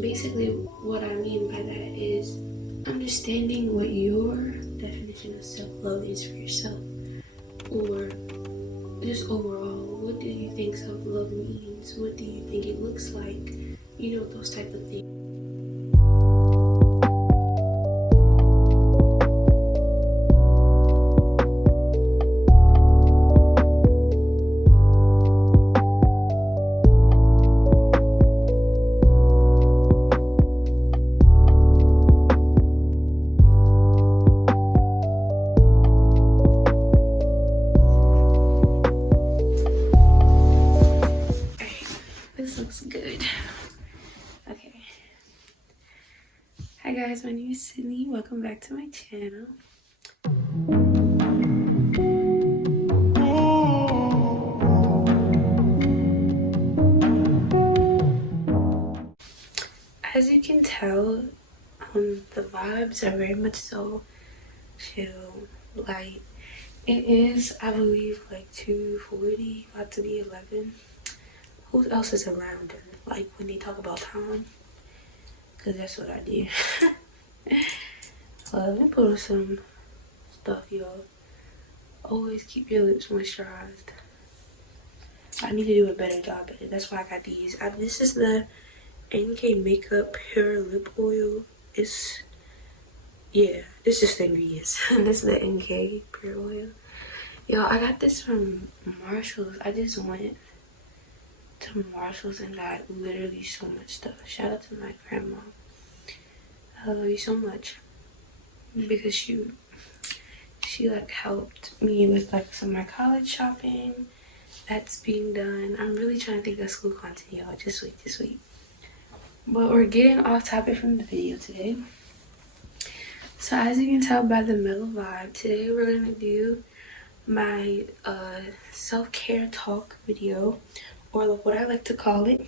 Basically, what I mean by that is understanding what your definition of self-love is for yourself, or just overall, what do you think self-love means? What do you think it looks like? Those type of things. This looks good. Okay. Hi guys, my name is Sydney. Welcome back to my channel. As you can tell, the vibes are very much so chill, light. It is, I believe, like 2:40, about to be 11. Who else is around? Like when they talk about time, because that's what I do. Let me put on some stuff, y'all. Always keep your lips moisturized. I need to do a better job at it. That's why I got these. This is the NK Makeup Pure Lip Oil. This is the ingredients. This is the NK Pure Oil. Yo, I got this from Marshalls. I just went to Marshalls and got literally so much stuff. Shout out to my grandma. I love you so much, because she like helped me with like some of my college shopping. That's being done. I'm really trying to think of school content, y'all. Just wait. But we're getting off topic from the video today. So as you can tell by the mellow vibe, today we're gonna do my self-care talk video, or what I like to call it,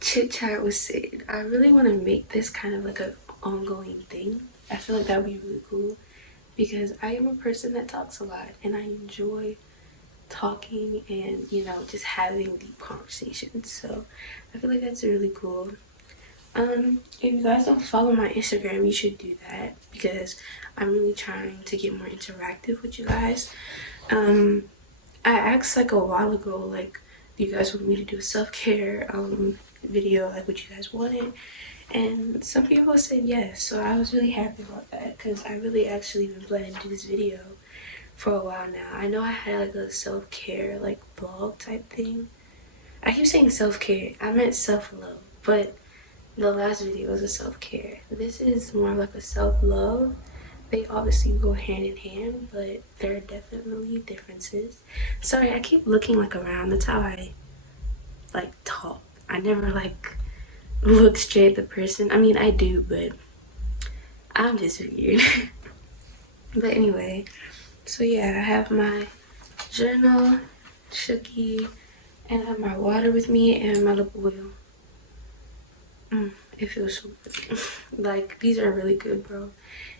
Chit Chat with Sid. I really want to make this kind of like an ongoing thing. I feel like that would be really cool, because I am a person that talks a lot and I enjoy talking and just having deep conversations. So I feel like that's really cool. If you guys don't follow my Instagram, you should do that, because I'm really trying to get more interactive with you guys. I asked like a while ago, like, do you guys want me to do a self-care video, like what you guys wanted? And some people said yes, so I was really happy about that, because I really actually been planning to do this video for a while now. I know I had like a self-care like vlog type thing. I keep saying self-care, I meant self-love, but the last video was a self-care. This is more like a self-love. They obviously go hand in hand, but there are definitely differences. Sorry, I keep looking like around. That's how I like talk. I never like look straight at the person. I mean, I do, but I'm just weird. But anyway, so yeah, I have my journal, Shooky, and I have my water with me and my lip oil. It feels so good. Like, these are really good, bro.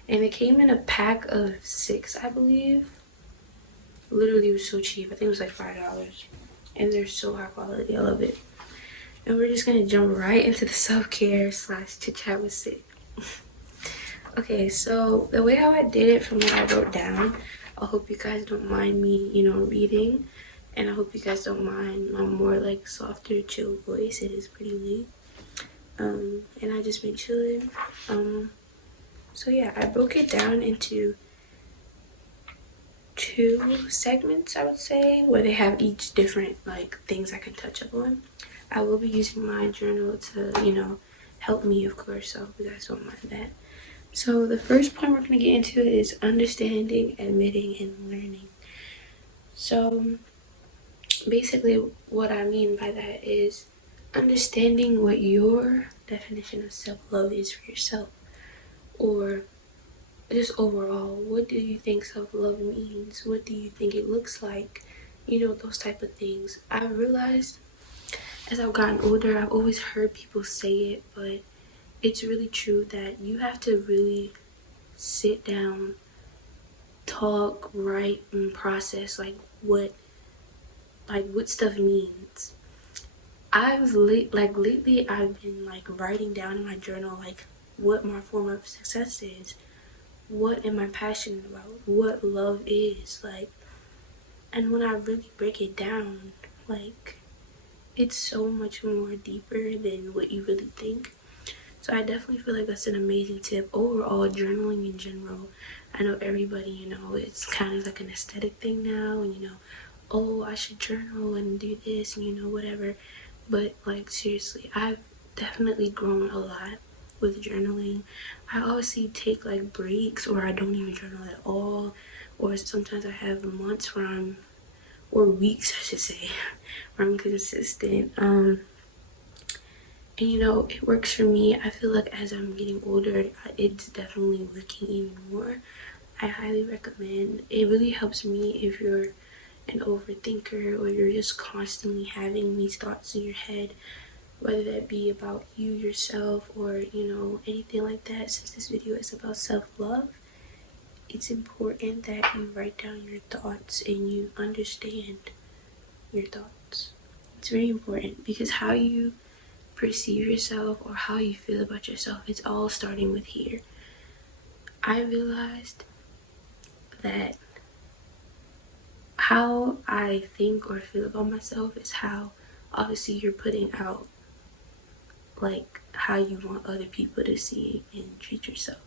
And it came in a pack of 6, I believe. Literally, it was so cheap. I think it was like $5. And they're so high quality. I love it. And we're just gonna jump right into the self-care / chit chat with Sid. Okay, so the way how I did it from what I wrote down, I hope you guys don't mind me, reading. And I hope you guys don't mind my more like softer, chill voice. It is pretty late. And I just been chilling. So yeah, I broke it down into 2 segments, I would say, where they have each different like things I can touch up on. I will be using my journal to, help me, of course, so I hope you guys don't mind that. So the first point we're gonna get into is understanding, admitting, and learning. So basically what I mean by that is understanding what your definition of self-love is for yourself, or just overall, what do you think self-love means? What do you think it looks like? Those type of things. I realized as I've gotten older, I've always heard people say it, but it's really true that you have to really sit down, talk, write, and process what stuff means. lately I've been like writing down in my journal like what my form of success is, what am I passionate about, what love is, like, and when I really break it down, like, it's so much more deeper than what you really think. So I definitely feel like that's an amazing tip. Overall, journaling in general, I know everybody, it's kind of like an aesthetic thing now, and oh, I should journal and do this and whatever. But like seriously, I've definitely grown a lot with journaling. I obviously take like breaks, or I don't even journal at all, or sometimes I have months or weeks I should say, where I'm consistent. And it works for me. I feel like as I'm getting older, it's definitely working even more. I highly recommend. It really helps me if you're an overthinker, or you're just constantly having these thoughts in your head, whether that be about you yourself, or anything like that. Since this video is about self-love, it's important that you write down your thoughts and you understand your thoughts. It's very important, because how you perceive yourself or how you feel about yourself, it's all starting with here. I realized that how I think or feel about myself is how obviously you're putting out like how you want other people to see and treat yourself.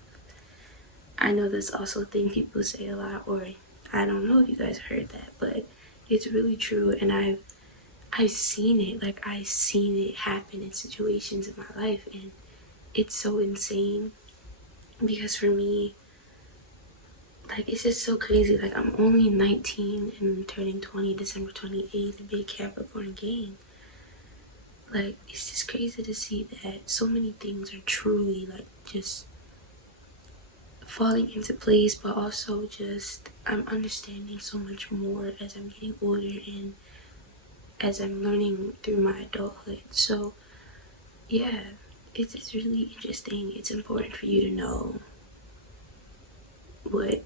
I know that's also a thing people say a lot, or I don't know if you guys heard that, but it's really true. And I've seen it, like I've seen it happen in situations in my life, and it's so insane. Because for me, like, it's just so crazy. Like, I'm only 19 and turning 20 December 28th, big Capricorn gang. Like, it's just crazy to see that so many things are truly like just falling into place, but also just I'm understanding so much more as I'm getting older and as I'm learning through my adulthood. So yeah, it's really interesting. It's important for you to know what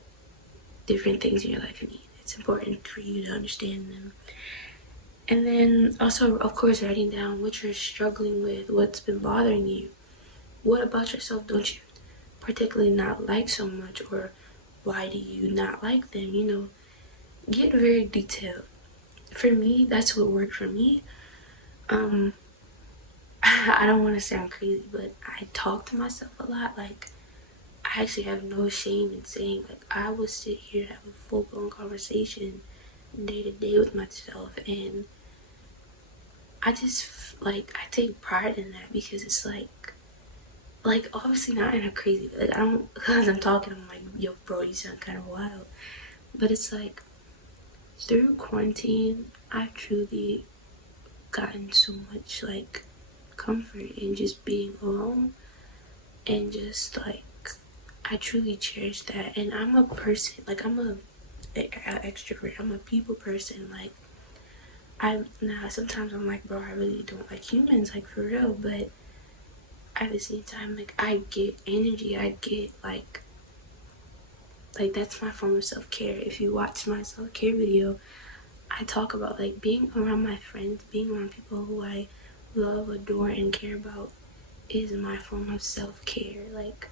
different things in your life need. It's important for you to understand them. And then also, of course, writing down what you're struggling with, what's been bothering you. What about yourself don't you particularly not like so much, or why do you not like them? Get very detailed. For me, that's what worked for me. I don't want to sound crazy, but I talk to myself a lot. Like, I actually have no shame in saying, like, I would sit here and have a full-blown conversation day to day with myself, and I just, like, I take pride in that, because it's like obviously not in a crazy way. Like, I don't, because I'm talking, I'm like, yo bro, you sound kind of wild. But it's like, through quarantine, I've truly gotten so much like comfort in just being alone, and just like I truly cherish that. And I'm a person, like I'm a extrovert, I'm a people person. Like, now sometimes I'm like, bro, I really don't like humans, like for real. But at the same time, like, I get energy, I get like that's my form of self-care. If you watch my self-care video, I talk about like being around my friends, being around people who I love, adore, and care about is my form of self-care. Like,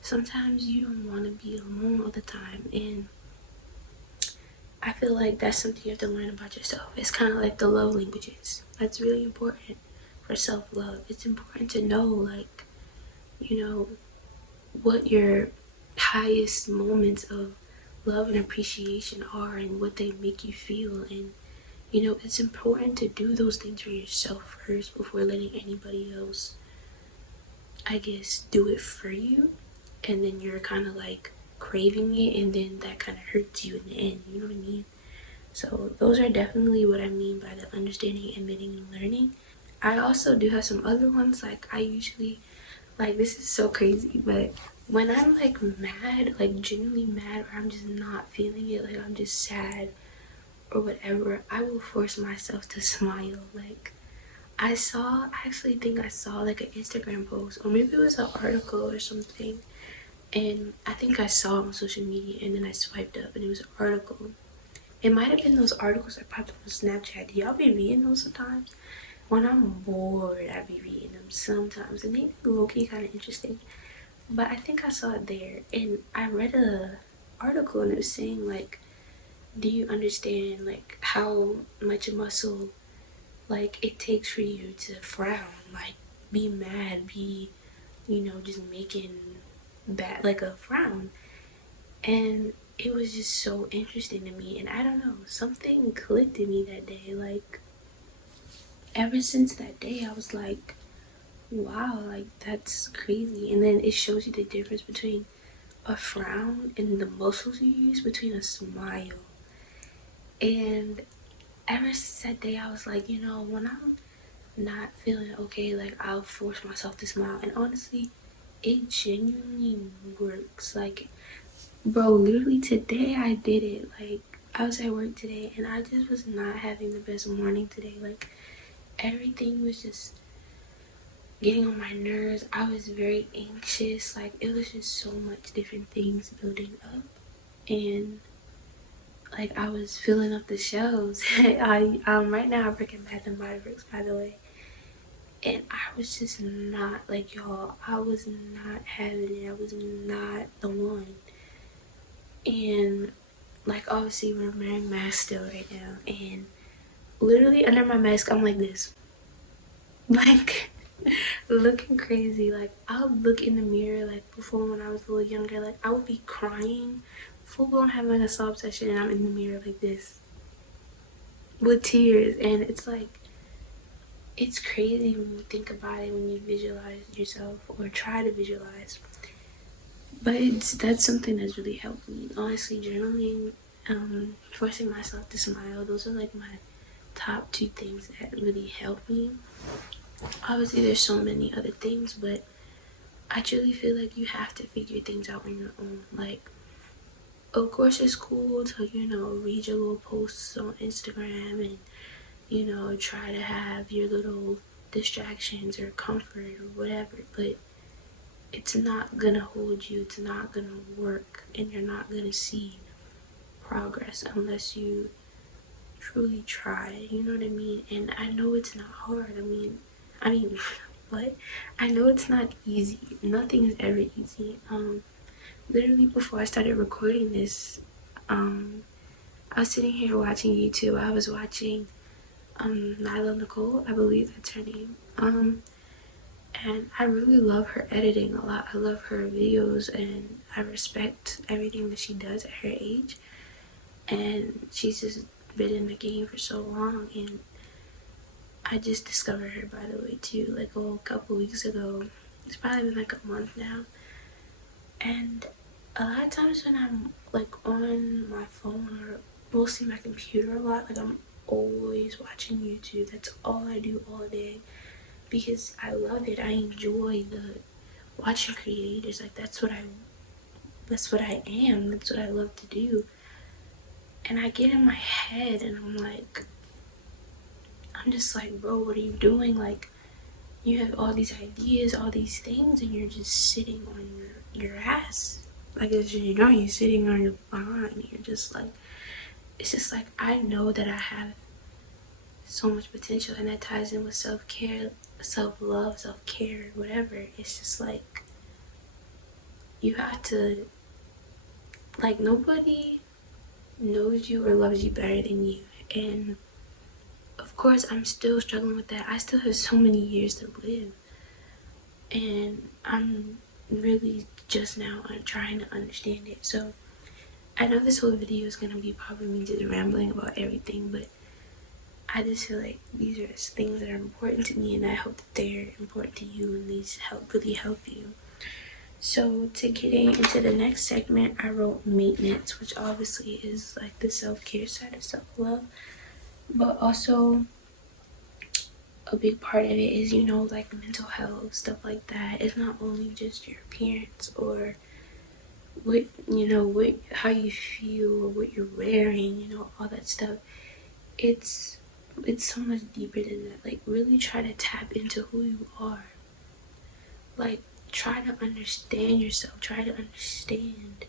sometimes you don't want to be alone all the time, and I feel like that's something you have to learn about yourself. It's kind of like the love languages. That's really important for self-love. It's important to know, like, what your highest moments of love and appreciation are, and what they make you feel. And it's important to do those things for yourself first before letting anybody else, I guess, do it for you. And then you're kind of like craving it, and then that kind of hurts you in the end. You know what I mean? So those are definitely what I mean by the understanding, admitting, and learning. I also do have some other ones. Like, I usually, like, this is so crazy, but when I'm like mad, like genuinely mad, or I'm just not feeling it, like I'm just sad or whatever, I will force myself to smile. Like, I actually think I saw like an Instagram post, or maybe it was an article or something, and I think I saw it on social media, and then I swiped up and it was an article. It might have been those articles that popped up on Snapchat. Do y'all be reading those sometimes? when I'm bored, I be reading them sometimes, and they be low-key kind of interesting. But I think I saw it there, and I read a article, and it was saying like, do you understand like how much muscle like it takes for you to frown, like be mad, be, just making bad like a frown. And it was just so interesting to me, and I don't know, something clicked in me that day. Like ever since that day I was like, wow, like that's crazy. And then it shows you the difference between a frown and the muscles you use between a smile. And ever since that day I was like, when I'm not feeling okay, like I'll force myself to smile. And honestly, it genuinely works. Like, bro, literally today I did it. Like, I was at work today and I just was not having the best morning today. Like, everything was just getting on my nerves. I was very anxious. Like, it was just so much different things building up. And like I was filling up the shelves. I right now I work in Bath and Body Works, by the way. And I was just not, like, y'all, I was not having it. I was not the one. And like obviously we're wearing masks still right now, and literally under my mask I'm like this. Like looking crazy. Like I'll look in the mirror, like before when I was a little younger, like I would be crying, full blown having a sob session, and I'm in the mirror like this with tears. And it's like, it's crazy when you think about it, when you visualize yourself or try to visualize. But that's something that's really helped me. Honestly, journaling, forcing myself to smile, those are like my top two things that really help me. Obviously there's so many other things, but I truly feel like you have to figure things out on your own. Like, of course it's cool to, read your little posts on Instagram and, try to have your little distractions or comfort or whatever, but it's not gonna hold you, it's not gonna work, and you're not gonna see progress unless you truly try, you know what I mean? And I know it's not hard. I mean, what? I know it's not easy. Nothing is ever easy. Literally before I started recording this, I was sitting here watching YouTube. I was watching Nyla Nicole, I believe that's her name. And I really love her editing a lot. I love her videos and I respect everything that she does at her age. And she's just been in the game for so long, and I just discovered her, by the way, too, like a couple weeks ago. It's probably been like a month now. And a lot of times when I'm like on my phone or mostly my computer a lot, like I'm always watching YouTube. That's all I do all day because I love it. I enjoy the watching creators. Like that's what I am. That's what I love to do. And I get in my head and I'm just like, bro, what are you doing? Like, you have all these ideas, all these things, and you're just sitting on your ass. Like, as you're sitting on your behind. You're just like, it's just like, I know that I have so much potential, and that ties in with self-care, self-love, self-care, whatever. It's just like, you have to, like, nobody knows you or loves you better than you. And of course I'm still struggling with that. I still have so many years to live, and I'm really just now trying to understand it. So I know this whole video is gonna be probably me just rambling about everything, but I just feel like these are things that are important to me, and I hope that they're important to you, and these really help you. So to get into the next segment, I wrote maintenance, which obviously is like the self-care side of self-love, but also a big part of it is, like mental health, stuff like that. It's not only just your appearance or how you feel or what you're wearing, all that stuff. It's so much deeper than that. Like, really try to tap into who you are. Like, try to understand yourself. Try to understand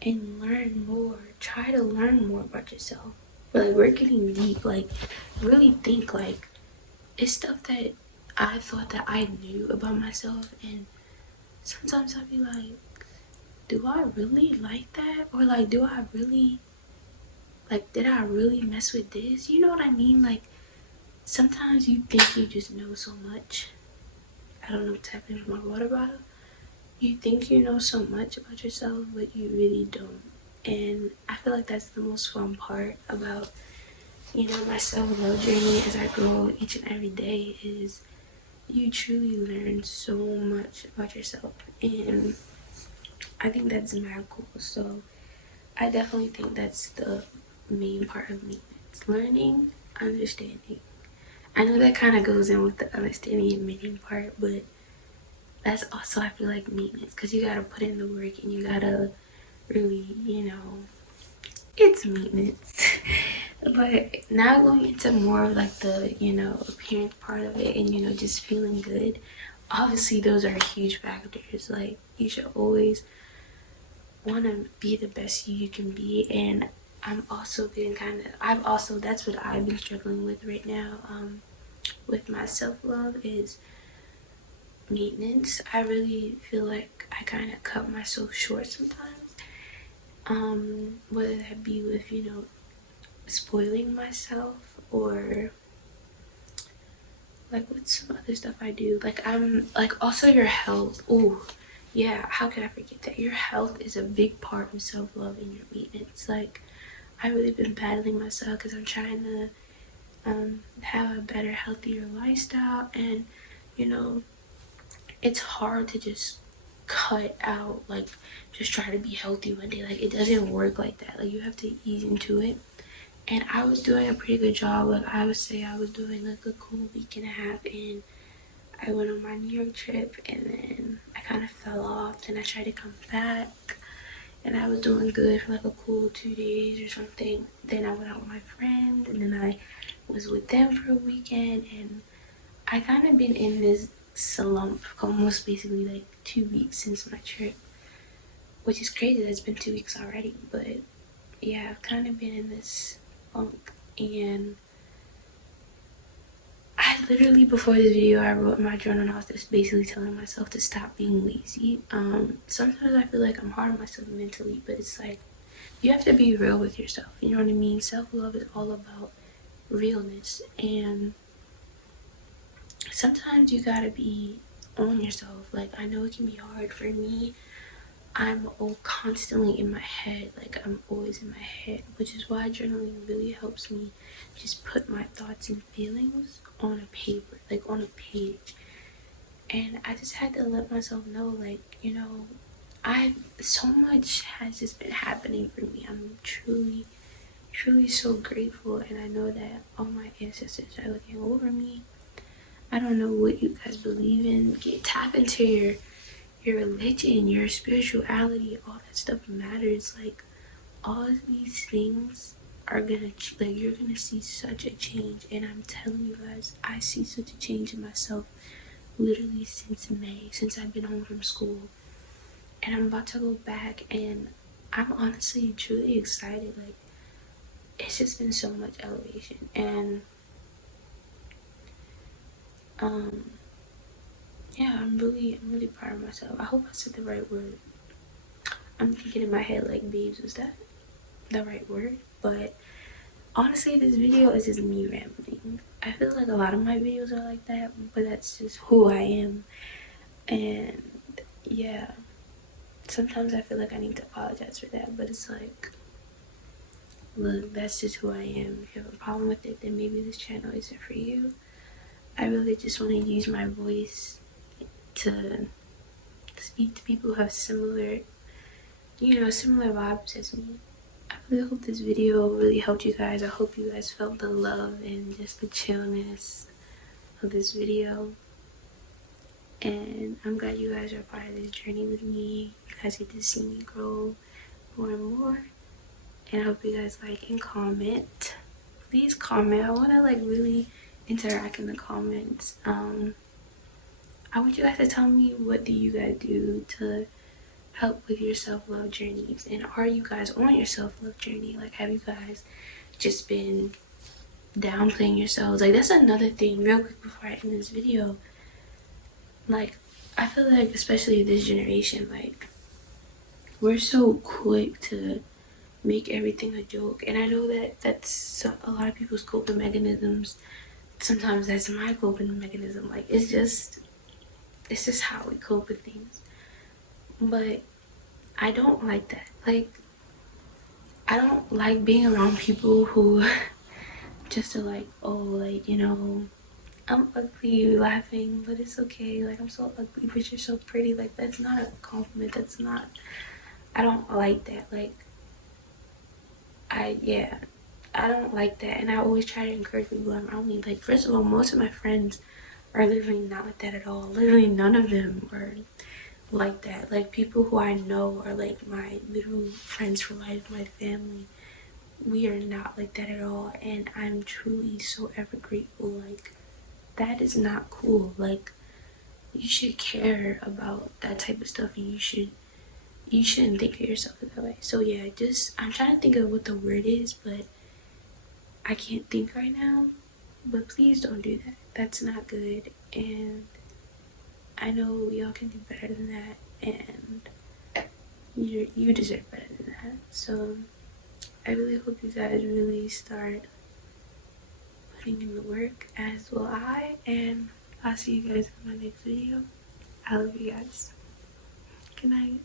and learn more. Try to learn more about yourself. But like, we're getting deep. Like, really think like, it's stuff that I thought that I knew about myself, and sometimes I'll be like, do I really like that? Or like, do I really, like, did I really mess with this? You know what I mean? Like, sometimes you think you just know so much. I don't know what's happening with my water bottle. You think you know so much about yourself, but you really don't. And I feel like that's the most fun part about, my self-love journey as I grow each and every day is you truly learn so much about yourself. And I think that's mad cool. So I definitely think that's the main part of maintenance. Learning, understanding. I know that kind of goes in with the understanding and meaning part, but that's also, I feel like, maintenance, because you gotta put in the work and you gotta really, it's maintenance. But now going into more of like the, appearance part of it and, just feeling good, obviously those are huge factors. Like, you should always want to be the best you can be. And that's what I've been struggling with right now, with my self-love is maintenance. I really feel like I kind of cut myself short sometimes, whether that be with, spoiling myself, or like what's some other stuff I do. Like, I'm like, also your health. Oh yeah, how could I forget that? Your health is a big part of self-love and your maintenance. Like, I've really been battling myself because I'm trying to have a better, healthier lifestyle, and it's hard to just cut out, like, just try to be healthy one day. Like, it doesn't work like that. Like, you have to ease into it. And I was doing a pretty good job. Like, I would say I was doing like a cool week and a half, and I went on my New York trip, and then I kind of fell off, and I tried to come back, and I was doing good for like a cool 2 days or something. Then I went out with my friend, and then I was with them for a weekend, and I kind of been in this slump for almost basically like 2 weeks since my trip, which is crazy. That's been 2 weeks already. But yeah, I've kind of been in this funk, and I literally, before this video, I wrote in my journal and I was just basically telling myself to stop being lazy. Sometimes I feel like I'm hard on myself mentally, but it's like, you have to be real with yourself. You know what I mean? Self-love is all about realness, and sometimes you gotta be on yourself. Like, I know it can be hard for me. I'm constantly in my head. Like, I'm always in my head, which is why journaling really helps me just put my thoughts and feelings on a paper, like on a page. And I just had to let myself know, like, so much has just been happening for me. I'm truly, truly so grateful, and I know that all my ancestors are looking over me. I don't know what you guys believe in. Tap into your religion, your spirituality, all that stuff matters. Like, all of these things are gonna, like, you're gonna see such a change. And I'm telling you guys, I see such a change in myself literally since May, since I've been home from school. And I'm about to go back, and I'm honestly truly excited. Like, it's just been so much elevation. And yeah, I'm really proud of myself. I hope I said the right word. I'm thinking in my head, like, babes, was that the right word? But honestly, this video is just me rambling. I feel like a lot of my videos are like that, but that's just who I am. And yeah, sometimes I feel like I need to apologize for that, but it's like, look, that's just who I am. If you have a problem with it, then maybe this channel isn't for you. I really just want to use my voice to speak to people who have similar vibes as me. I really hope this video really helped you guys. I hope you guys felt the love and just the chillness of this video. And I'm glad you guys are part of this journey with me. You guys get to see me grow more and more. And I hope you guys like and comment. Please comment. I want to like really interact in the comments. I want you guys to tell me, what do you guys do to help with your self-love journeys? And are you guys on your self-love journey? Like, have you guys just been downplaying yourselves. Like, that's another thing, real quick before I end this video. Like, I feel like, especially this generation, like, we're so quick to make everything a joke. And I know that that's a lot of people's coping mechanisms. Sometimes that's my coping mechanism. Like, it's just how we cope with things. But I don't like that. Like, I don't like being around people who just are like, oh, like, you know, I'm ugly, laughing, but it's okay. Like, I'm so ugly, but you're so pretty. Like, that's not a compliment. That's not, I don't like that. Like, yeah, I don't like that. And I always try to encourage people around me. Like, first of all, most of my friends are literally not like that at all. Literally none of them are like that. Like, people who I know are like my literal friends for life, my family. We are not like that at all. And I'm truly so ever grateful. Like, that is not cool. Like, you should care about that type of stuff, and you shouldn't think of yourself that way. So yeah, just I'm trying to think of what the word is, but I can't think right now. But please don't do that. That's not good. And I know y'all can do better than that, and you deserve better than that. So I really hope you guys really start putting in the work, as will I, and I'll see you guys in my next video. I love you guys. Good night.